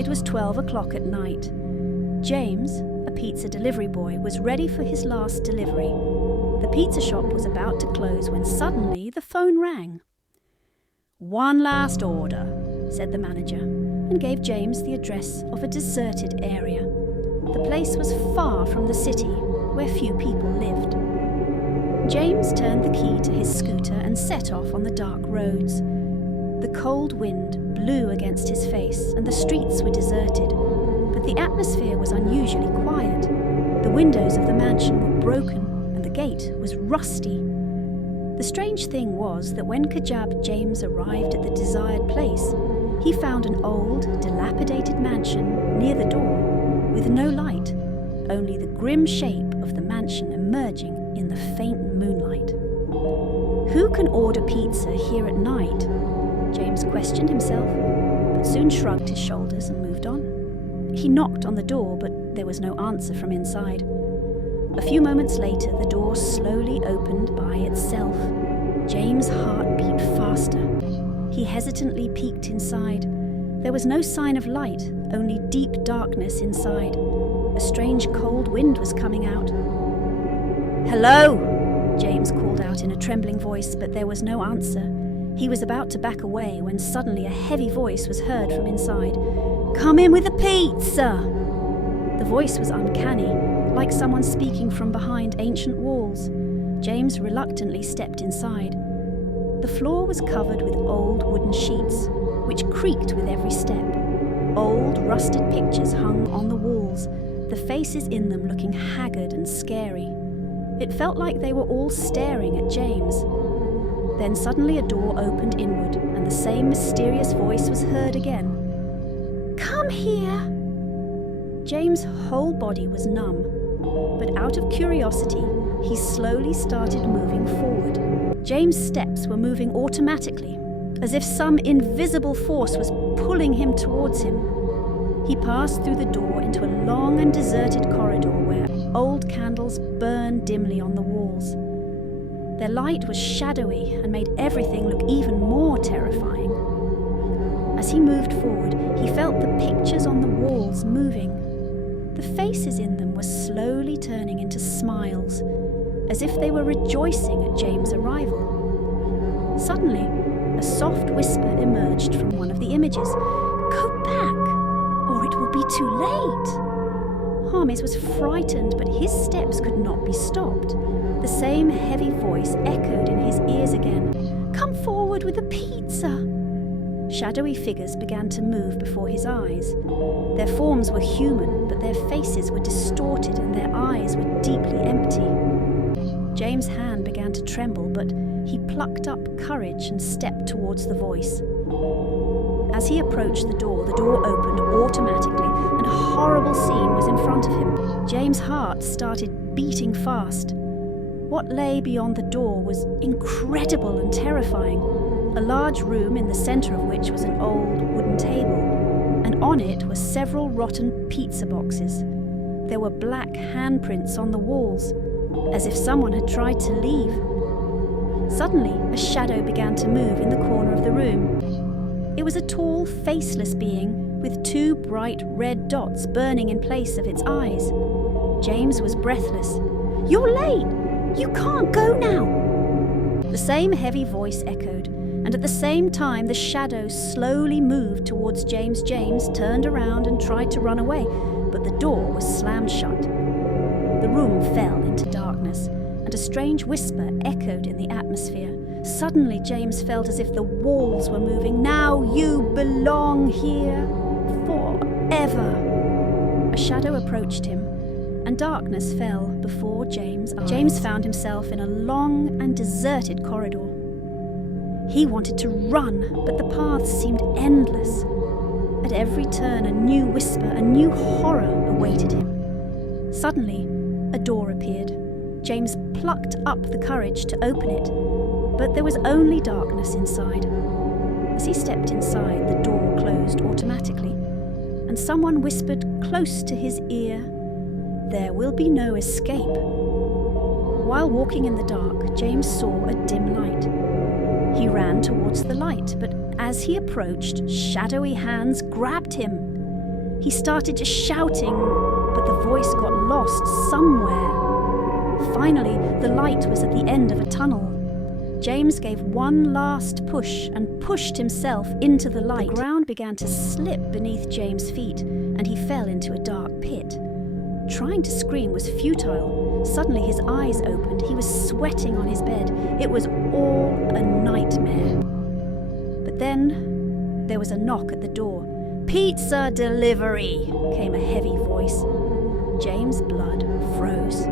It was 12 o'clock at night. James, a pizza delivery boy, was ready for his last delivery. The pizza shop was about to close when suddenly the phone rang. "One last order," said the manager, and gave James the address of a deserted area. The place was far from the city, where few people lived. James turned the key to his scooter and set off on the dark roads. The cold wind blew against his face and the streets were deserted, but the atmosphere was unusually quiet. The windows of the mansion were broken and the gate was rusty. The strange thing was that when Kajab James arrived at the desired place, he found an old, dilapidated mansion near the door, with no light, only the grim shape of the mansion emerging in the faint moonlight. "Who can order pizza here at night?" James questioned himself, but soon shrugged his shoulders and moved on. He knocked on the door, but there was no answer from inside. A few moments later, the door slowly opened by itself. James' heart beat faster. He hesitantly peeked inside. There was no sign of light, only deep darkness inside. A strange cold wind was coming out. "Hello!" James called out in a trembling voice, but there was no answer. He was about to back away when suddenly a heavy voice was heard from inside. "Come in with the pizza!" The voice was uncanny, like someone speaking from behind ancient walls. James reluctantly stepped inside. The floor was covered with old wooden sheets, which creaked with every step. Old, rusted pictures hung on the walls, the faces in them looking haggard and scary. It felt like they were all staring at James. Then suddenly a door opened inward, and the same mysterious voice was heard again. "Come here!" James' whole body was numb, but out of curiosity, he slowly started moving forward. James' steps were moving automatically, as if some invisible force was pulling him towards him. He passed through the door into a long and deserted corridor where old candles burned dimly on the walls. Their light was shadowy and made everything look even more terrifying. As he moved forward, he felt the pictures on the walls moving. The faces in them were slowly turning into smiles, as if they were rejoicing at James' arrival. Suddenly, a soft whisper emerged from one of the images. "Go back, or it will be too late." James was frightened, but his steps could not be stopped. The same heavy voice echoed in his ears again. "Come forward with the pizza." Shadowy figures began to move before his eyes. Their forms were human, but their faces were distorted and their eyes were deeply empty. James' hand began to tremble, but he plucked up courage and stepped towards the voice. As he approached the door opened automatically, and a horrible scene was in front of him. James' heart started beating fast. What lay beyond the door was incredible and terrifying. A large room in the centre of which was an old wooden table, and on it were several rotten pizza boxes. There were black handprints on the walls, as if someone had tried to leave. Suddenly, a shadow began to move in the corner of the room. It was a tall, faceless being with two bright red dots burning in place of its eyes. James was breathless. "You're late! You can't go now!" The same heavy voice echoed, and at the same time the shadow slowly moved towards James. James turned around and tried to run away, but the door was slammed shut. The room fell into darkness, and a strange whisper echoed in the atmosphere. Suddenly James felt as if the walls were moving. "Now you belong here forever." A shadow approached him, and darkness fell before James' eyes. James found himself in a long and deserted corridor. He wanted to run, but the paths seemed endless. At every turn, a new whisper, a new horror awaited him. Suddenly, a door appeared. James plucked up the courage to open it, but there was only darkness inside. As he stepped inside, the door closed automatically, and someone whispered close to his ear, "There will be no escape." While walking in the dark, James saw a dim light. He ran towards the light, but as he approached, shadowy hands grabbed him. He started just shouting, but the voice got lost somewhere. Finally, the light was at the end of a tunnel. James gave one last push and pushed himself into the light. The ground began to slip beneath James' feet, and he fell into a dark pit. Trying to scream was futile. Suddenly his eyes opened. He was sweating on his bed. It was all a nightmare. But then there was a knock at the door. "Pizza delivery," came a heavy voice. James' blood froze.